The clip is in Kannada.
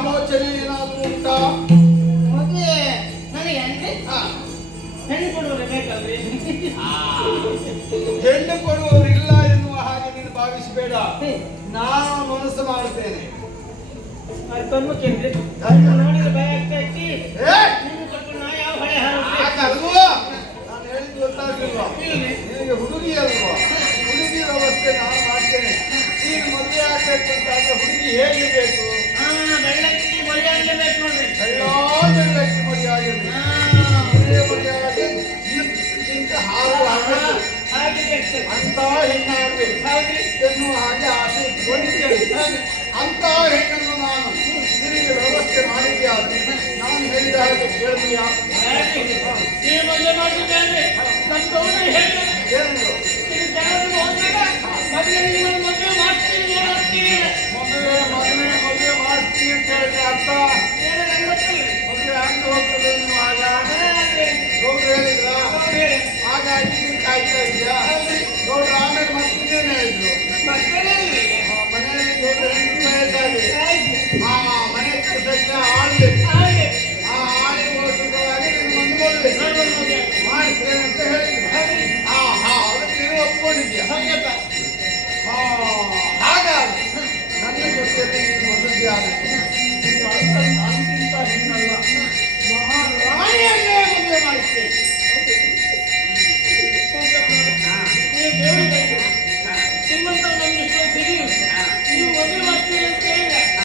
ಆಲೋಚನೆ ಏನಾದರೂ ಉಂಟಾ? ಮದುವೆ ನನಗೆ ಅಂದ್ರೆ ಹೆಣ್ಣು ಕೊಡುವರೆ ಬೇಕಲ್ರಿ? ಹೆಣ್ಣು ಕೊಡುವವರಿಲ್ಲ ಎನ್ನುವ ಹಾಗೆ ನೀನು ಭಾವಿಸಬೇಡ. ನಾನು ಮನಸ್ಸು ಮಾಡುತ್ತೇನೆ. ನೋಡಿದ್ರೆ ಭಯ ಆಗ್ತಾ ಇತ್ತು. ನಿಮ್ಗೆ ಕೊಟ್ಟು ನಾ ಯಾವ ಹಳೆ ಅಲ್ವಾ ನಾನು ಹೇಳಿದ್ದು ಗೊತ್ತಾಗ್ಲಿಲ್ವಾ? ನಿನಗೆ ಹುಡುಗಿ ಅಲ್ವಾ? ಹುಡುಗಿ ವ್ಯವಸ್ಥೆ ನಾನು ಮಾಡ್ತೇನೆ. ನೀನು ಮದುವೆ ಆಗ್ಬೇಕು ಅಂತಾದ್ರೆ ಹುಡುಗಿ ಹೇಗಿರ್ಬೇಕು? ಬೆಳ್ಳಕ್ಕಿ ಮರಿಯಾಗಲೇಬೇಕು ನೋಡ್ರಿ. ಬೆಳ್ಳಕ್ಕಿ ಮರಿಯಾಗಿರ್ಬೇಕು. ಹಾಗೆ ಅಂತ ಹೆಣ್ಣಾಗಬೇಕು ಎನ್ನುವ ಹಾಗೆ ಆಸೆ ಇಟ್ಕೊಂಡಿದ್ದೇನೆ. ಅಂತ ಹೆಣ್ಣನ್ನು ನಾನು